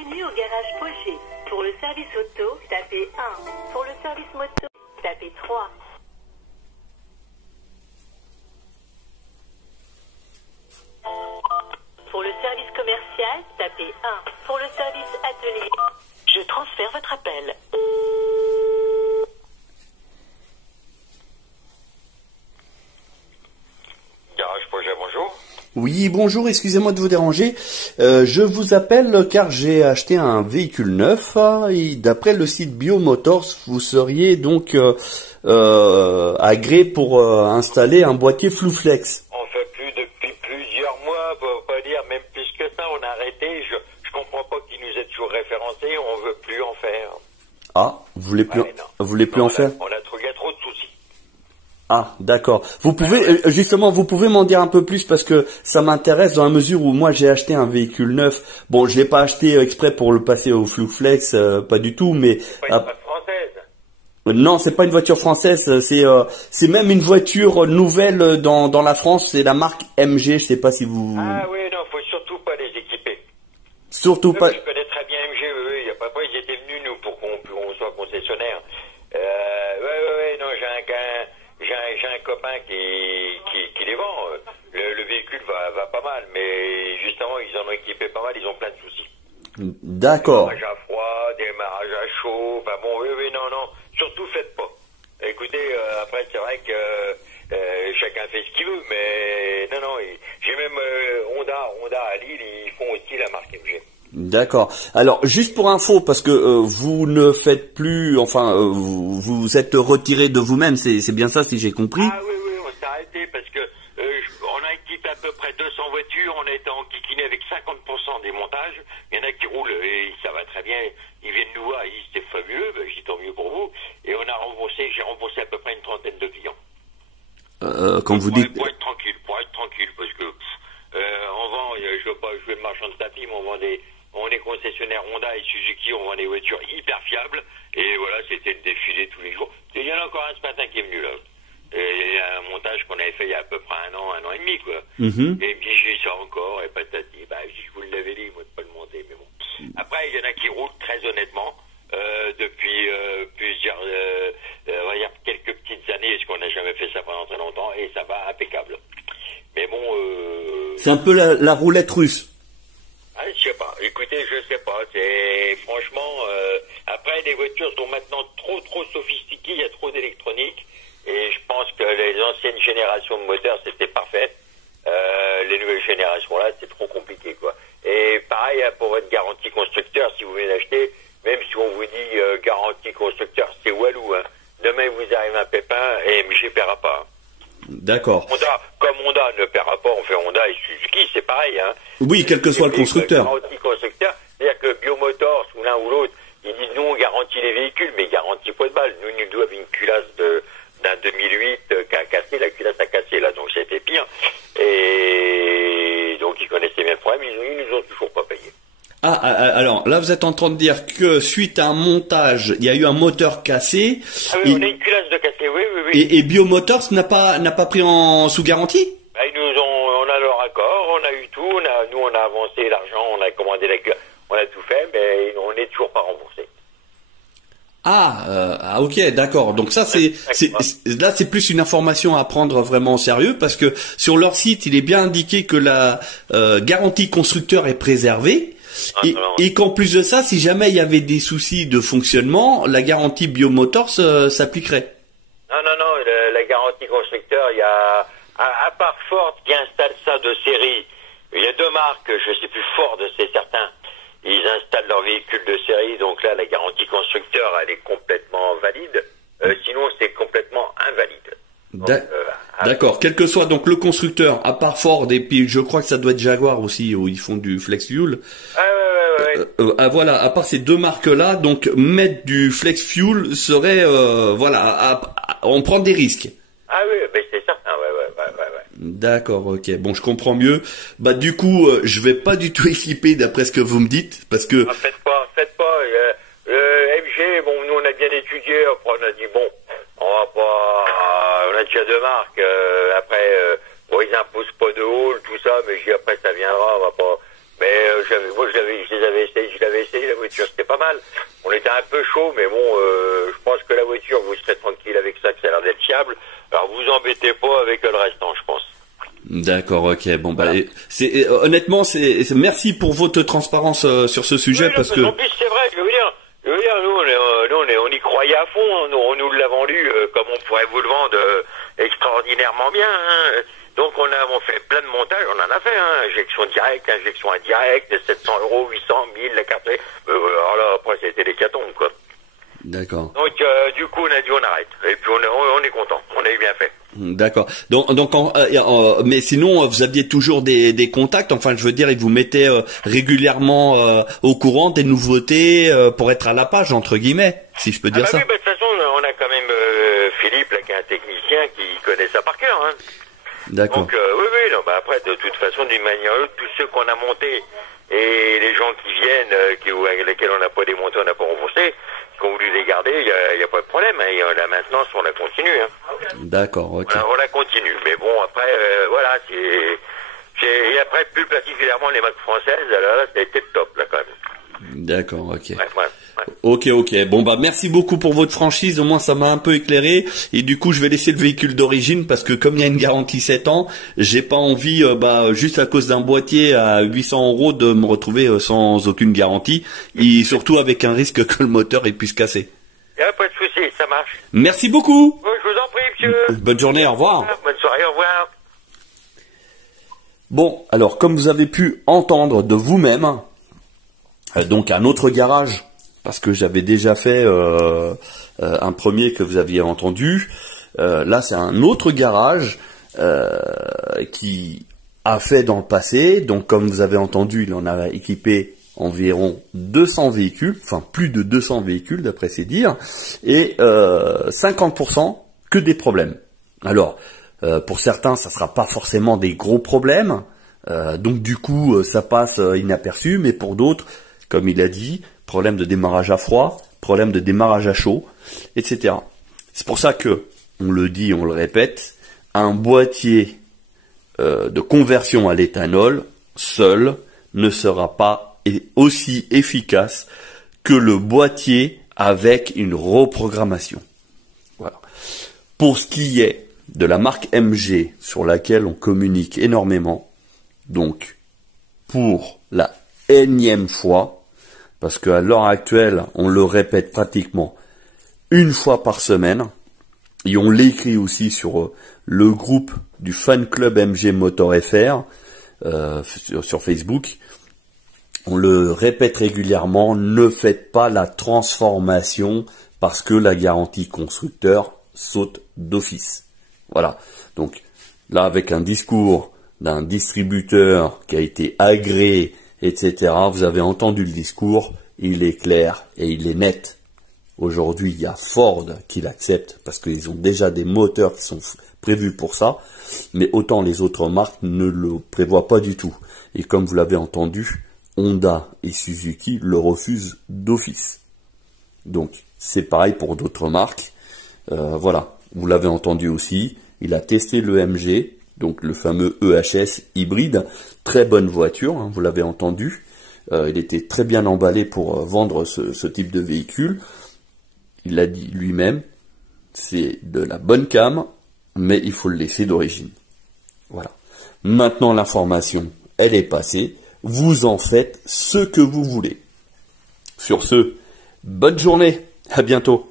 Bienvenue au garage Pocher. Pour le service auto, tapez 1. Pour le service moto, tapez 3. Pour le service commercial, tapez 1. Pour le service atelier, je transfère votre appel. Garage Pocher, bonjour. Oui, bonjour, excusez-moi de vous déranger. Je vous appelle car j'ai acheté un véhicule neuf et d'après le site Biomotors, vous seriez donc agréé pour installer un boîtier Flouflex. On fait plus depuis plusieurs mois, pour pas dire même plus que ça, on a arrêté. Je comprends pas qu'ils nous aient toujours référencés, on veut plus en faire. Ah, vous voulez plus, vous voulez plus en faire? Il y a trop de soucis. Ah, d'accord. Vous pouvez, justement, vous pouvez m'en dire un peu plus parce que ça m'intéresse dans la mesure où moi j'ai acheté un véhicule neuf. Bon, je l'ai pas acheté exprès pour le passer au Flouflex, pas du tout, mais... C'est pas une boîte française. Non, c'est pas une voiture française, c'est même une voiture nouvelle dans la France, c'est la marque MG, je sais pas si vous... Ah oui, non, faut surtout pas les équiper. Surtout pas... Je connais très bien MG, oui, il y a pas ils étaient venus, nous, pour qu'on soit concessionnaire. Non, j'ai un copain qui les vend. Le véhicule va pas mal, mais justement, ils en ont équipé pas mal, ils ont plein de soucis. D'accord. Démarrage à froid, démarrage à chaud, enfin bon, non, surtout faites pas. Écoutez, après, c'est vrai que chacun fait ce qu'il veut, mais non, j'ai même Honda à Lille, ils font aussi la marque MG. D'accord. Alors, juste pour info, parce que vous ne faites plus, enfin, vous êtes retiré de vous-même, c'est bien ça si j'ai compris. Ah oui, on s'est arrêté parce que on a équipé à peu près 200 voitures, on a été enquiquiné avec 50% des montages. Il y en a qui roulent et ça va très bien, ils viennent nous voir, ils disent c'est fabuleux, ben, je dis tant mieux pour vous. Et j'ai remboursé à peu près une trentaine de clients. Quand vous dites... Pour être tranquille, parce que on vend, je vais marchand de tapis, mais on est concessionnaire Honda et Suzuki, on vend des voitures hyper fiables, et voilà, c'était le défilé tous les jours. Il y en a encore un ce matin qui est venu là. Et un montage qu'on avait fait il y a à peu près un an et demi, quoi. Et puis j'ai ça encore, et patati, je vous l'avais dit, moi, de pas le monter, mais bon. Après, il y en a qui roulent très honnêtement, depuis plusieurs, on va dire quelques petites années, parce qu'on n'a jamais fait ça pendant très longtemps, et ça va impeccable. Mais bon, C'est un peu la roulette russe. Ah, je sais pas. Écoutez, je sais pas. C'est franchement. Après, les voitures sont maintenant trop sophistiquées. Il y a trop d'électronique. Et je pense que les anciennes générations de moteurs c'était parfait. Les nouvelles générations là, c'est trop compliqué, quoi. Et pareil pour votre garantie constructeur, si vous venez d'acheter, même si on vous dit garantie constructeur, c'est Walou. Hein. Demain, il vous arrive un pépin et MG ne paiera pas. D'accord. Comme Honda ne paiera pas, on fait Honda et Suzuki, c'est pareil. Hein. Oui, quel que soit le constructeur. Garantie constructeur, c'est-à-dire que Biomotors ou l'un ou l'autre, ils disent nous on garantit les véhicules, mais garantie pas de balle. Nous nous doivent une culasse d'un 2008 qui a cassé, la culasse a cassé là, donc c'était pire. Et donc ils connaissaient bien le problème, ils nous ont toujours pas payé. Ah, alors là vous êtes en train de dire que suite à un montage, il y a eu un moteur cassé. Ah oui, on a une culasse de cassé, oui. Et Biomotors n'a pas pris en sous garantie? On a leur accord, on a eu tout, nous on a avancé l'argent, on a commandé la culasse, on a tout fait, mais on n'est toujours pas remboursé. Ok, d'accord. Donc ça là c'est plus une information à prendre vraiment au sérieux parce que sur leur site il est bien indiqué que la garantie constructeur est préservée. Et qu'en plus de ça, si jamais il y avait des soucis de fonctionnement, la garantie Biomotors s'appliquerait. Non, la garantie constructeur, il y a, à part Ford qui installe ça de série, il y a deux marques, je sais plus, Ford, c'est certain, ils installent leurs véhicules de série, donc là, la garantie constructeur, elle est complètement valide, sinon c'est complètement invalide. D'accord, quel que soit donc le constructeur, à part Ford, et puis je crois que ça doit être Jaguar aussi, où ils font du flex fuel. Voilà, à part ces deux marques-là, donc mettre du flex fuel serait, on prend des risques. Ah oui, mais c'est certain, ouais. D'accord, ok, bon, je comprends mieux. Du coup, je vais pas du tout équiper d'après ce que vous me dites, parce que... Ah, faites pas. MG, bon, nous on a bien étudié, après on a dit bon, on va pas, on a déjà deux marques, après, ils imposent pas de hall, tout ça, mais après ça viendra, on va pas, mais je les avais essayé pas mal. On était un peu chaud, mais bon, je pense que la voiture, vous serez tranquille avec ça, que ça a l'air d'être fiable. Alors vous embêtez pas avec le restant, je pense. D'accord, ok. Bon, bah, honnêtement, merci pour votre transparence sur ce sujet, oui, parce que... En plus, c'est vrai, je veux dire, nous, on y croyait à fond, hein. On nous l'a vendu comme on pourrait vous le vendre extraordinairement bien, hein. Donc on fait plein de montages, on en a fait, hein. Injection directe, injection indirecte, 700 €, 800, 1000, la carte. Alors là, après, c'était l'hécatombe, quoi. D'accord. Donc, du coup, on a dit on arrête. Et puis, on est content. On a eu bien fait. D'accord. Donc, mais sinon, vous aviez toujours des contacts. Enfin, je veux dire, ils vous mettaient régulièrement au courant des nouveautés pour être à la page, entre guillemets, si je peux dire ça. Oui, de toute façon, on a quand même Philippe, là, qui est un technicien qui connaît ça par cœur, hein. D'accord. Donc, oui, non, bah après, de toute façon, d'une manière ou l'autre, tous ceux qu'on a montés et les gens qui viennent, avec lesquels on n'a pas démonté, on n'a pas remboursé, qui ont voulu les garder, il y a pas de problème, hein. Et la maintenance, on la continue, hein. D'accord, ok. On la continue. Mais bon, après, voilà, et après, plus particulièrement les marques françaises, là, c'était top, là, quand même. D'accord, ok. Ouais. Ok. Bon, bah, merci beaucoup pour votre franchise. Au moins, ça m'a un peu éclairé. Et du coup, je vais laisser le véhicule d'origine parce que comme il y a une garantie 7 ans, j'ai pas envie, juste à cause d'un boîtier à 800 € de me retrouver sans aucune garantie. Et surtout avec un risque que le moteur il puisse casser. Il n'y a pas de souci, ça marche. Merci beaucoup. Je vous en prie, monsieur. Bonne journée, au revoir. Bonne soirée, au revoir. Bon, alors, comme vous avez pu entendre de vous-même, donc un autre garage, parce que j'avais déjà fait un premier que vous aviez entendu. Là, c'est un autre garage qui a fait dans le passé. Donc, comme vous avez entendu, il en a équipé environ 200 véhicules, enfin plus de 200 véhicules d'après ses dires, et 50% que des problèmes. Alors, pour certains, ça sera pas forcément des gros problèmes, donc du coup, ça passe inaperçu, mais pour d'autres, comme il a dit, problème de démarrage à froid, problème de démarrage à chaud, etc. C'est pour ça que, on le dit, on le répète, un boîtier de conversion à l'éthanol seul ne sera pas aussi efficace que le boîtier avec une reprogrammation. Voilà. Pour ce qui est de la marque MG sur laquelle on communique énormément, donc pour la énième fois, parce qu'à l'heure actuelle, on le répète pratiquement une fois par semaine, et on l'écrit aussi sur le groupe du fan club MG Motor FR sur Facebook, on le répète régulièrement, ne faites pas la transformation parce que la garantie constructeur saute d'office. Voilà. Donc là, avec un discours d'un distributeur qui a été agréé, etc., vous avez entendu le discours, il est clair et il est net. Aujourd'hui, il y a Ford qui l'accepte parce qu'ils ont déjà des moteurs qui sont prévus pour ça, mais autant les autres marques ne le prévoient pas du tout. Et comme vous l'avez entendu, Honda et Suzuki le refusent d'office. Donc, c'est pareil pour d'autres marques. Voilà, vous l'avez entendu aussi, il a testé le MG, donc le fameux EHS hybride, très bonne voiture, hein, vous l'avez entendu. Il était très bien emballé pour vendre ce type de véhicule. Il l'a dit lui-même, c'est de la bonne cam, mais il faut le laisser d'origine. Voilà. Maintenant, l'information, elle est passée. Vous en faites ce que vous voulez. Sur ce, bonne journée, à bientôt.